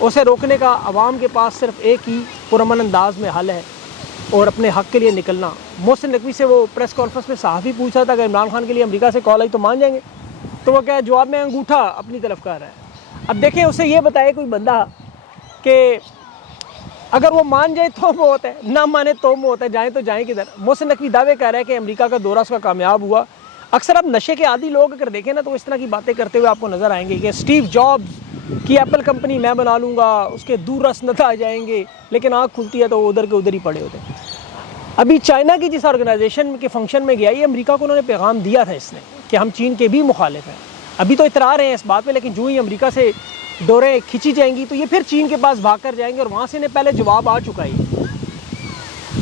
اسے روکنے کا عوام کے پاس صرف ایک ہی پرامن انداز میں حل ہے اور اپنے حق کے لیے نکلنا۔ محسن نقوی سے وہ پریس کانفرنس میں صحافی پوچھ رہا تھا کہ عمران خان کے لیے امریکہ سے کال آئی تو مان جائیں گے، تو وہ کیا جواب میں انگوٹھا اپنی طرف کر رہا ہے۔ اب دیکھیں اسے یہ بتائے کوئی بندہ کہ اگر وہ مان جائے تو موت ہے، نہ مانے تو موت ہے، جائیں تو جائیں کدھر۔ محسن نقوی دعوے کر رہا ہے کہ امریکہ کا دورہ اس کا کامیاب ہوا۔ اکثر اب نشے کے عادی لوگ اگر دیکھیں نا تو اس طرح کی باتیں کرتے ہوئے آپ کو نظر آئیں گے کہ اسٹیو جابز کی ایپل کمپنی میں بنا لوں گا، اس کے دور رس نہ آ جائیں گے، لیکن آنکھ کھلتی ہے تو وہ ادھر کے ادھر ہی پڑے ہوتے ہیں۔ ابھی چائنا کی جس آرگنائزیشن کے فنکشن میں گیا، یہ امریکہ کو انہوں نے پیغام دیا تھا اس نے کہ ہم چین کے بھی مخالف ہیں۔ ابھی تو اطراء ہیں اس بات پہ، لیکن جو ہی امریکہ سے ڈوریں کھینچی جائیں گی تو یہ پھر چین کے پاس بھاگ کر جائیں گے، اور وہاں سے انہیں پہلے جواب آ چکا ہے۔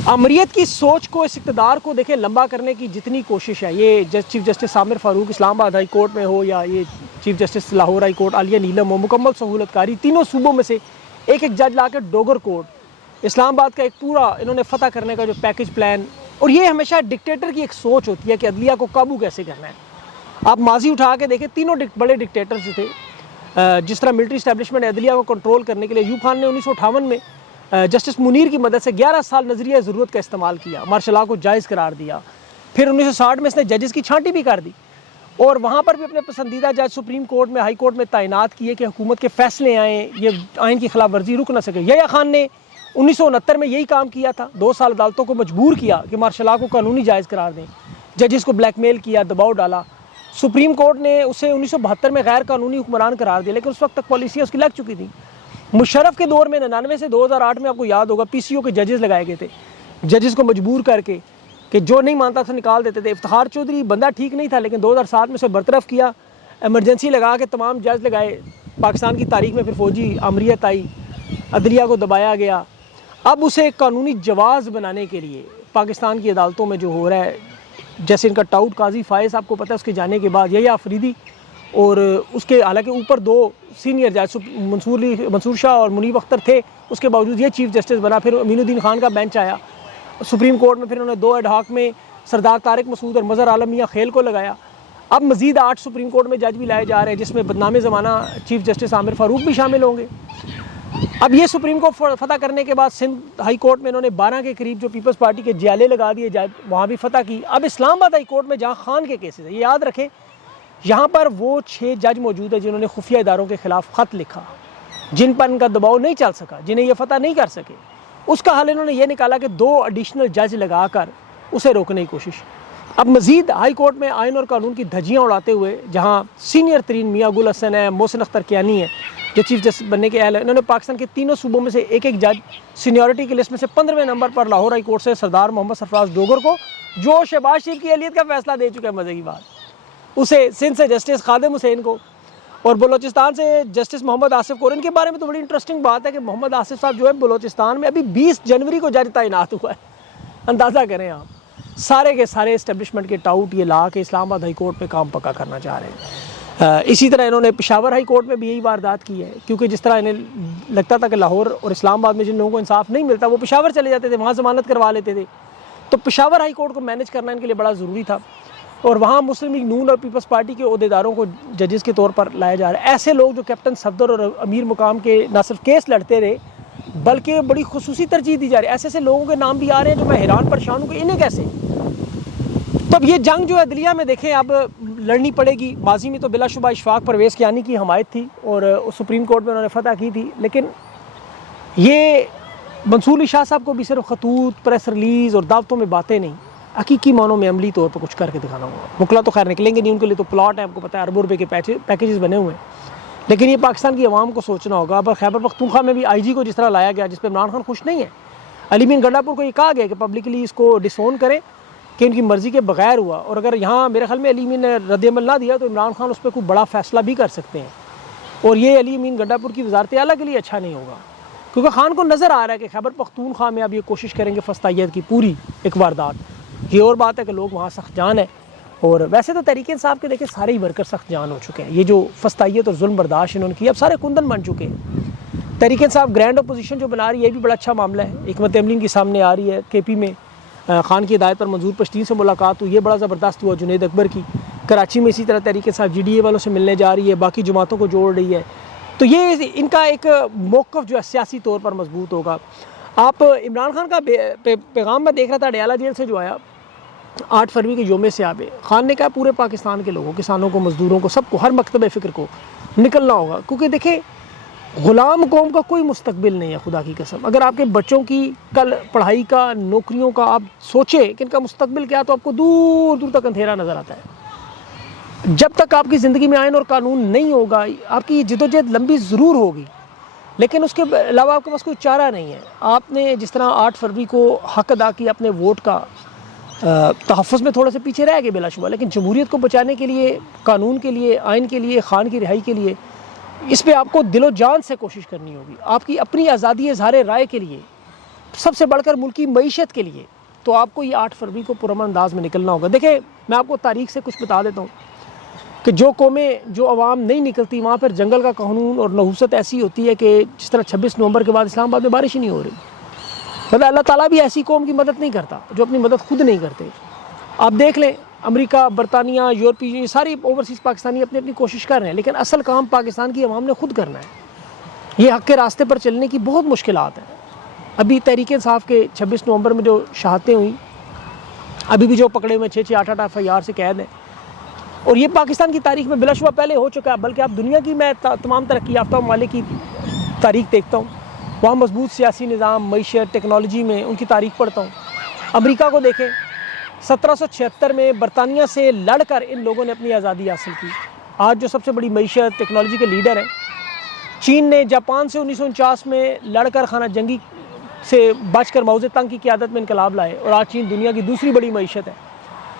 امریت کی سوچ کو، اس اقتدار کو دیکھیں لمبا کرنے کی جتنی کوشش ہے، یہ چیف جسٹس عامر فاروق اسلام آباد ہائی کورٹ میں ہو یا یہ chief justice Lahore high court عالیہ نیلم ہو، مکمل سہولت کاری تینوں صوبوں میں سے ایک ایک جج لا کے ڈوگر کورٹ اسلام آباد کا ایک پورا انہوں نے فتح کرنے کا جو پیکج پلان، اور یہ ہمیشہ ڈکٹیٹر کی ایک سوچ ہوتی ہے کہ عدلیہ کو قابو کیسے کرنا ہے۔ آپ ماضی اٹھا کے دیکھیں، تینوں بڑے ڈکٹیٹر جو تھے، جس طرح ملٹری اسٹیبلشمنٹ عدلیہ کو کنٹرول کرنے کے لیے ایوب خان نے 1958 میں جسٹس منیر کی مدد سے 11 سال نظریہ ضرورت کا استعمال کیا، مارشل لاء کو جائز قرار دیا، پھر 1960 میں اس نے ججز کی چھانٹی بھی کر دی، اور وہاں پر بھی اپنے پسندیدہ جج سپریم کورٹ میں، ہائی کورٹ میں تعینات کیے کہ حکومت کے فیصلے آئیں، یہ آئین کی خلاف ورزی رک نہ سکے۔ یحییٰ خان نے 1969 میں یہی کام کیا تھا، 2 سال عدالتوں کو مجبور کیا کہ مارشل لاء کو قانونی جائز قرار دیں، ججز کو بلیک میل کیا، دباؤ ڈالا۔ سپریم کورٹ نے اسے 1972 میں غیر قانونی حکمران قرار دیا، لیکن اس وقت تک پالیسیاں اس کی لگ چکی تھیں۔ مشرف کے دور میں 99 سے 2008 میں آپ کو یاد ہوگا پی سی او کے ججز لگائے گئے تھے، ججز کو مجبور کر کے کہ جو نہیں مانتا تھا نکال دیتے تھے۔ افتخار چودھری بندہ ٹھیک نہیں تھا، لیکن 2007 میں اسے برطرف کیا، ایمرجنسی لگا کے تمام جج لگائے۔ پاکستان کی تاریخ میں پھر فوجی آمریت آئی، عدلیہ کو دبایا گیا۔ اب اسے قانونی جواز بنانے کے لیے پاکستان کی عدالتوں میں جو ہو رہا ہے، جیسے ان کا ٹاؤٹ قاضی فائز آپ کو پتہ ہے، اس کے جانے کے بعد یحییٰ آفریدی اور اس کے حالانکہ اوپر 2 سینئر جج منصور شاہ اور منیب اختر تھے، اس کے باوجود یہ چیف جسٹس بنا۔ پھر امین الدین خان کا بینچ آیا سپریم کورٹ میں، پھر انہوں نے 2 ایڈ ہاک میں سردار طارق مسعود اور مظہر عالم میاں خیل کو لگایا۔ اب مزید 8 سپریم کورٹ میں جج بھی لائے جا رہے ہیں، جس میں بدنام زمانہ چیف جسٹس عامر فاروق بھی شامل ہوں گے۔ اب یہ سپریم کورٹ فتح کرنے کے بعد سندھ ہائی کورٹ میں انہوں نے 12 کے قریب جو پیپلز پارٹی کے جیالے لگا دیے، وہاں بھی فتح کی۔ اب اسلام آباد ہائی کورٹ میں جہاں خان کے کیسز ہیں، یہ یاد رکھیں یہاں پر وہ 6 جج موجود ہیں جنہوں نے خفیہ اداروں کے خلاف خط لکھا، جن پر ان کا دباؤ نہیں چل سکا، جنہیں یہ فتح نہیں کر سکے۔ اس کا حل انہوں نے یہ نکالا کہ 2 ایڈیشنل جج لگا کر اسے روکنے کی کوشش۔ اب مزید ہائی کورٹ میں آئین اور قانون کی دھجیاں اڑاتے ہوئے جہاں سینئر ترین میاں گل حسن ہے، محسن اختر کیانی ہے جو چیف جسٹس بننے کے اہل ہیں، انہوں نے پاکستان کے تینوں صوبوں میں سے ایک ایک جج سینیورٹی کی لسٹ میں سے 15ویں نمبر پر لاہور ہائی کورٹ سے سردار محمد سرفراز ڈوگر کو، جو شہباز شریف کی اہلیت کا فیصلہ دے چکا ہے، مزے کی بات، اسے سندھ سے جسٹس خادم حسین کو، اور بلوچستان سے جسٹس محمد آصف کو۔ ان کے بارے میں تو بڑی انٹرسٹنگ بات ہے کہ محمد آصف صاحب جو ہے بلوچستان میں ابھی 20 جنوری کو جج تعینات ہوا ہے، اندازہ کریں آپ۔ سارے کے سارے اسٹیبلشمنٹ کے ٹاؤٹ یہ لا کے اسلام آباد ہائی کورٹ میں کام پکا کرنا چاہ رہے ہیں۔ اسی طرح انہوں نے پشاور ہائی کورٹ میں بھی یہی واردات کی ہے، کیونکہ جس طرح انہیں لگتا تھا کہ لاہور اور اسلام آباد میں جن لوگوں کو انصاف نہیں ملتا وہ پشاور چلے جاتے تھے، وہاں ضمانت کروا لیتے تھے، تو پشاور ہائی کورٹ کو مینیج کرنا ان کے لیے بڑا ضروری تھا، اور وہاں مسلم لیگ نون اور پیپلز پارٹی کے عہدیداروں کو ججز کے طور پر لایا جا رہا ہے۔ ایسے لوگ جو کیپٹن صفدر اور امیر مقام کے نہ صرف کیس لڑتے رہے بلکہ بڑی خصوصی ترجیح دی جا رہی ہے، ایسے ایسے لوگوں کے نام بھی آ رہے ہیں جو میں حیران پریشان ہوں کہ انہیں کیسے۔ تو اب یہ جنگ جو عدلیہ میں دیکھیں اب لڑنی پڑے گی۔ ماضی میں تو بلا شبہ اشفاق پرویز کیانی کی حمایت تھی اور سپریم کورٹ میں انہوں نے فتح کی تھی، لیکن یہ منصور علی شاہ صاحب کو بھی صرف خطوط، پریس ریلیز اور دعوتوں میں باتیں نہیں، حقیقی معنوں میں عملی طور پر کچھ کر کے دکھانا ہوگا۔ مکلا تو خیر نکلیں گے نہیں، ان کے لیے تو پلاٹ ہے، آپ کو پتہ ہے اربوں روپے کے پیکیجز بنے ہوئے ہیں، لیکن یہ پاکستان کی عوام کو سوچنا ہوگا۔ اب خیبر پختونخوا میں بھی آئی جی کو جس طرح لایا گیا، جس پہ عمران خان خوش نہیں ہے، علی مین گنڈا پور کو یہ کہا گیا کہ پبلکلی اس کو ڈسون کریں کہ ان کی مرضی کے بغیر ہوا، اور اگر یہاں میرے خیال میں علی مین نے رد عمل نہ دیا تو عمران خان اس پہ کوئی بڑا فیصلہ بھی کر سکتے ہیں، اور یہ علی مین گنڈا پور کی وزارت اعلیٰ کے لیے اچھا نہیں ہوگا، کیونکہ خان کو نظر آ رہا ہے کہ خیبر پختونخوا میں اب یہ کوشش کریں گے فسطائیت کی پوری ایک واردات۔ یہ اور بات ہے کہ لوگ وہاں سخت جان ہیں، اور ویسے تو تحریک انصاف کے دیکھیں سارے ہی ورکر سخت جان ہو چکے ہیں، یہ جو فسطائیت اور ظلم برداشت انہوں نے کیا اب سارے کندن بن چکے ہیں۔ تحریک انصاف گرینڈ اپوزیشن جو بنا رہی ہے یہ بھی بڑا اچھا معاملہ ہے، حکمت عملی کی سامنے آ رہی ہے، کے پی میں خان کی ہدایت پر منظور پشتین سے ملاقات ہوئی، یہ بڑا زبردست ہوا، جنید اکبر کی۔ کراچی میں اسی طرح Tehreek Insaf G D A والوں سے ملنے جا رہی ہے، باقی جماعتوں کو جوڑ رہی ہے، تو یہ ان کا ایک موقف جو ہے سیاسی طور پر مضبوط ہوگا. آپ عمران خان کا پیغام میں دیکھ رہا تھا ڈیالہ جیل سے جو آیا 8 فروری کے یوم سیاہ پہ. خان نے کہا پورے پاکستان کے لوگوں، کسانوں کو، مزدوروں کو، سب کو، ہر مکتب فکر کو نکلنا ہوگا، کیونکہ دیکھیں غلام قوم کا کوئی مستقبل نہیں ہے. خدا کی قسم اگر آپ کے بچوں کی کل پڑھائی کا، نوکریوں کا آپ سوچیں کہ ان کا مستقبل کیا، تو آپ کو دور دور تک اندھیرا نظر آتا ہے. جب تک آپ کی زندگی میں آئین اور قانون نہیں ہوگا، آپ کی جدوجہد لمبی ضرور ہوگی، لیکن اس کے علاوہ آپ کے پاس کوئی چارہ نہیں ہے. آپ نے جس طرح 8 فروری کو حق ادا کیا اپنے ووٹ کا، تحفظ میں تھوڑے سے پیچھے رہ گئے بلا شبہ، لیکن جمہوریت کو بچانے کے لیے، قانون کے لیے، آئین کے لیے، خان کی رہائی کے لیے، اس پہ آپ کو دل و جان سے کوشش کرنی ہوگی. آپ کی اپنی آزادی اظہار رائے کے لیے، سب سے بڑھ کر ملکی معیشت کے لیے، تو آپ کو یہ 8 فروری کو پرامن انداز میں نکلنا ہوگا. دیکھیں میں آپ کو تاریخ سے کچھ بتا دیتا ہوں کہ جو قومیں، جو عوام نہیں نکلتی، وہاں پر جنگل کا قانون اور نحوست ایسی ہوتی ہے کہ جس طرح 26 نومبر کے بعد اسلام آباد میں بارش ہی نہیں ہو رہی. مطلب اللہ تعالیٰ بھی ایسی قوم کی مدد نہیں کرتا جو اپنی مدد خود نہیں کرتے. آپ دیکھ لیں امریکہ، برطانیہ، یورپی، یہ ساری اوورسیز پاکستانی اپنی اپنی کوشش کر رہے ہیں، لیکن اصل کام پاکستان کی عوام نے خود کرنا ہے. یہ حق کے راستے پر چلنے کی بہت مشکلات ہیں. ابھی تحریک انصاف کے 26 نومبر میں جو شہادتیں ہوئیں، ابھی بھی جو پکڑے ہوئے 6-6 8-8 FIR سے قید ہیں، اور یہ پاکستان کی تاریخ میں بلا شبہ پہلے ہو چکا ہے. بلکہ اب دنیا کی میں تمام ترقی یافتہ ممالک کی تاریخ دیکھتا ہوں، وہاں مضبوط سیاسی نظام، معیشت، ٹیکنالوجی میں ان کی تاریخ پڑھتا ہوں. امریکہ کو دیکھیں، 1776 میں برطانیہ سے لڑ کر ان لوگوں نے اپنی آزادی حاصل کی. آج جو سب سے بڑی معیشت، ٹیکنالوجی کے لیڈر ہیں. چین نے جاپان سے 1949 میں لڑ کر خانہ جنگی سے بچ کر ماؤ زے تنگ کی قیادت میں انقلاب لائے، اور آج چین دنیا کی دوسری بڑی معیشت ہے.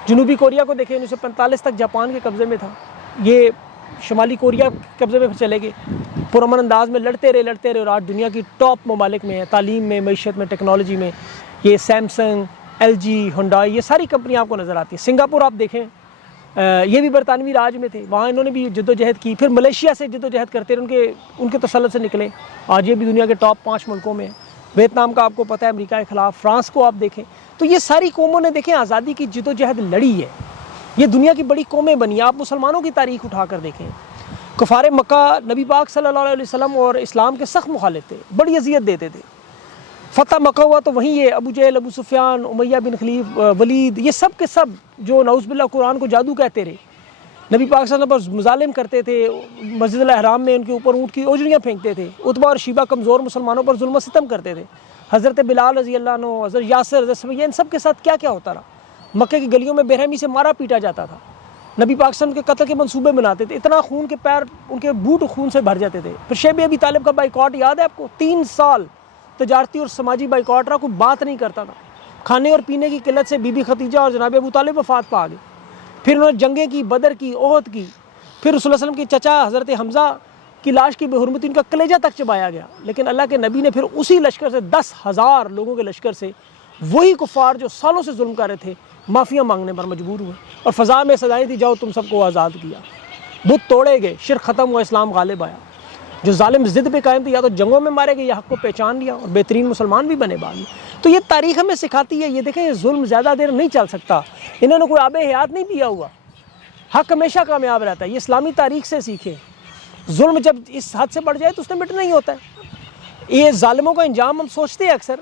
جنوبی کوریا کو دیکھیں، 1945 تک جاپان کے قبضے میں تھا، یہ شمالی کوریا کے قبضے میں چلے گئے. پرامن انداز میں لڑتے رہے، اور آج دنیا کی ٹاپ ممالک میں ہے، تعلیم میں، معیشت میں، ٹیکنالوجی میں. یہ سیمسنگ، LG، ہنڈائی، یہ ساری کمپنیاں آپ کو نظر آتی ہیں. سنگاپور آپ دیکھیں، یہ بھی برطانوی راج میں تھے، وہاں انہوں نے بھی جد و جہد کی. پھر ملیشیا سے جد و جہد کرتے رہے، ان کے تسلط سے نکلے، آج یہ بھی دنیا کے ٹاپ 5 ملکوں میں ہے. ویتنام کا آپ کو پتہ ہے امریکہ کے خلاف، فرانس کو آپ دیکھیں. تو یہ ساری قوموں نے دیکھیں آزادی کی جد و جہد لڑی ہے. یہ دنیا کی بڑی قومیں بنی ہیں. آپ مسلمانوں کی تاریخ اٹھا کر دیکھیں، کفار مکہ نبی پاک صلی اللہ علیہ وسلم اور اسلام کے سخت مخالف تھے، بڑی اذیت دیتے تھے. فتح مکہ ہوا تو وہیں یہ ابو جہل، ابو سفیان، امیہ بن خلیف، ولید، یہ سب کے سب جو نعوذ باللہ قرآن کو جادو کہتے رہے، نبی پاک صلی اللہ علیہ وسلم پر مظالم کرتے تھے، مسجد الحرام میں ان کے اوپر اونٹ کی اوجڑیاں پھینکتے تھے. عتبہ اور شیبہ کمزور مسلمانوں پر ظلم و ستم کرتے تھے. حضرت بلال رضی اللہ عنہ، حضرت یاسر، حضرت سمیہ، ان سب کے ساتھ کیا کیا ہوتا رہا. مکے کی گلیوں میں بے رحمی سے مارا پیٹا جاتا تھا. نبی پاک صلی اللہ علیہ وسلم کے قتل کے منصوبے بناتے تھے، اتنا خون کے پیر، ان کے بوٹ خون سے بھر جاتے تھے. پھر شیب ابی طالب کا بائیکاٹ یاد ہے آپ کو؟ 3 سال تجارتی اور سماجی بائیکاٹ رہا، کوئی بات نہیں کرتا تھا. کھانے اور پینے کی قلت سے بی بی خدیجہ اور جناب ابو طالب وفات پا گئے. پھر انہوں نے جنگیں کی، بدر کی، احد کی. پھر رسول اللہ علیہ وسلم کے چچا حضرت حمزہ کی لاش کی بے حرمتی ان کا کلیجہ تک چبایا گیا. لیکن اللہ کے نبی نے پھر اسی لشکر سے 10,000 لوگوں کے لشکر سے وہی کفار جو سالوں سے ظلم کر رہے تھے معافیاں مانگنے پر مجبور ہوئے، اور فضا میں سزائیں دی، جاؤ تم سب کو آزاد کیا. بت توڑے گئے، شرک ختم ہوا، اسلام غالب آیا. جو ظالم ضد پہ قائم تھے یا تو جنگوں میں مارے گئے یا حق کو پہچان لیا اور بہترین مسلمان بھی بنے بعد میں. تو یہ تاریخ ہمیں سکھاتی ہے. یہ دیکھیں یہ ظلم زیادہ دیر نہیں چل سکتا، انہوں نے کوئی آب حیات نہیں دیا ہوا. حق ہمیشہ کامیاب رہتا ہے. یہ اسلامی تاریخ سے سیکھیں. ظلم جب اس حد سے بڑھ جائے تو اس نے مٹنا ہی ہوتا ہے. یہ ظالموں کا انجام ہم سوچتے ہیں اکثر،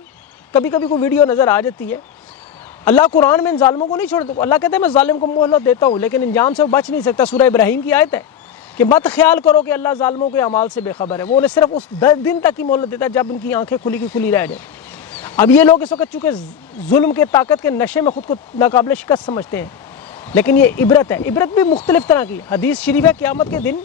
کبھی کبھی کوئی ویڈیو نظر آ جاتی ہے. اللہ قرآن میں ان ظالموں کو نہیں چھوڑ دیتا. اللہ کہتے ہیں میں ظالم کو مہلت دیتا ہوں، لیکن انجام سے وہ بچ نہیں سکتا. سورہ ابراہیم کی آیت ہے کہ مت خیال کرو کہ اللہ ظالموں کے اعمال سے بے خبر ہے، وہ انہیں صرف اس 10 دن تک ہی مہلت دیتا ہے جب ان کی آنکھیں کھلی کی کھلی رہ جائیں. اب یہ لوگ اس وقت چونکہ ظلم کے طاقت کے نشے میں خود کو ناقابل شکست سمجھتے ہیں، لیکن یہ عبرت ہے. عبرت بھی مختلف طرح کی. حدیث شریف ہے قیامت کے دن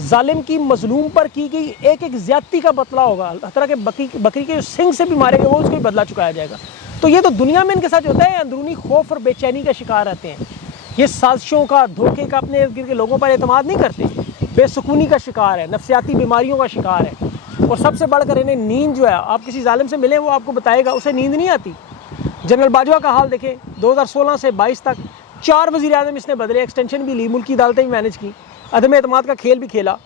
ظالم کی مظلوم پر کی گئی ایک ایک زیادتی کا بدلہ ہوگا. ہر طرح کے بکری کے جو سنگ سے بھی مارے گئے وہ اس کو بدلہ چکایا جائے گا. تو یہ تو دنیا میں ان کے ساتھ ہوتا ہے، اندرونی خوف اور بے چینی کا شکار رہتے ہیں. یہ سازشوں کا، دھوکے کا، اپنے ارد گرد کے لوگوں پر اعتماد نہیں کرتے، بے سکونی کا شکار ہے، نفسیاتی بیماریوں کا شکار ہے. اور سب سے بڑھ کر انہیں نیند جو ہے، آپ کسی ظالم سے ملیں وہ آپ کو بتائے گا اسے نیند نہیں آتی. جنرل باجوہ کا حال دیکھیں، 2016 سے 22 تک 4 وزیر اعظم اس نے بدلے، ایکسٹینشن بھی لی، ملکی عدالتیں بھی مینج کی، عدم اعتماد کا کھیل بھی کھیلا.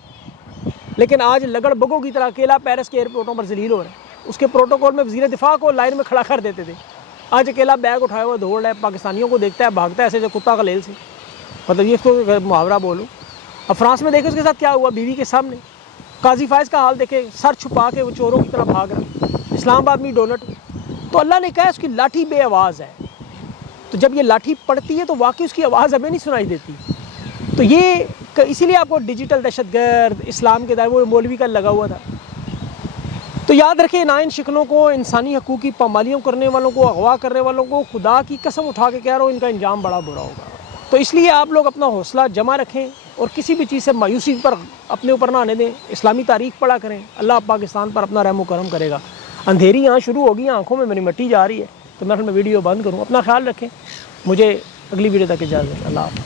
لیکن آج لگڑ بگوں کی طرح اکیلا پیرس کے ایئرپورٹوں پر ذلیل ہو رہا ہے. اس کے پروٹوکول میں وزیر دفاع کو لائن میں کھڑا کر دیتے تھے، آج اکیلا بیگ اٹھایا ہوا دوڑ رہا ہے، پاکستانیوں کو دیکھتا ہے، بھاگتا ہے ایسے جو کتا غلیل سے. مطلب یہ اس کو محاورہ بولوں. اب فرانس میں دیکھیں اس کے ساتھ کیا ہوا، بیوی کے سامنے قاضی فائز کا حال دیکھیں، سر چھپا کے وہ چوروں کی طرح بھاگ رہا، اسلام آباد میں ڈونٹ. تو اللہ نے کہا اس کی لاٹھی بے آواز ہے، تو جب یہ لاٹھی پڑتی ہے تو واقعی اس کی آواز ہمیں نہیں سنائی دیتی. تو یہ اسی لیے آپ کو ڈیجیٹل دہشت گرد اسلام کے دائر وہ مولوی کا لگا ہوا تھا. تو یاد رکھیں نا ان شکنوں کو، انسانی حقوق کی پامالیوں کرنے والوں کو، اغوا کرنے والوں کو خدا کی قسم اٹھا کے کہہ رہا ہوں ان کا انجام بڑا برا ہوگا. تو اس لیے آپ لوگ اپنا حوصلہ جمع رکھیں اور کسی بھی چیز سے مایوسی پر اپنے اوپر نہ آنے دیں. اسلامی تاریخ پڑھا کریں، اللہ پاکستان پر اپنا رحم و کرم کرے گا. اندھیری یہاں شروع ہوگی، آنکھوں میں میری مٹی جا رہی ہے، تو میں ویڈیو بند کروں. اپنا خیال رکھیں، مجھے اگلی ویڈیو تک اجازت دیں. اللہ حافظ.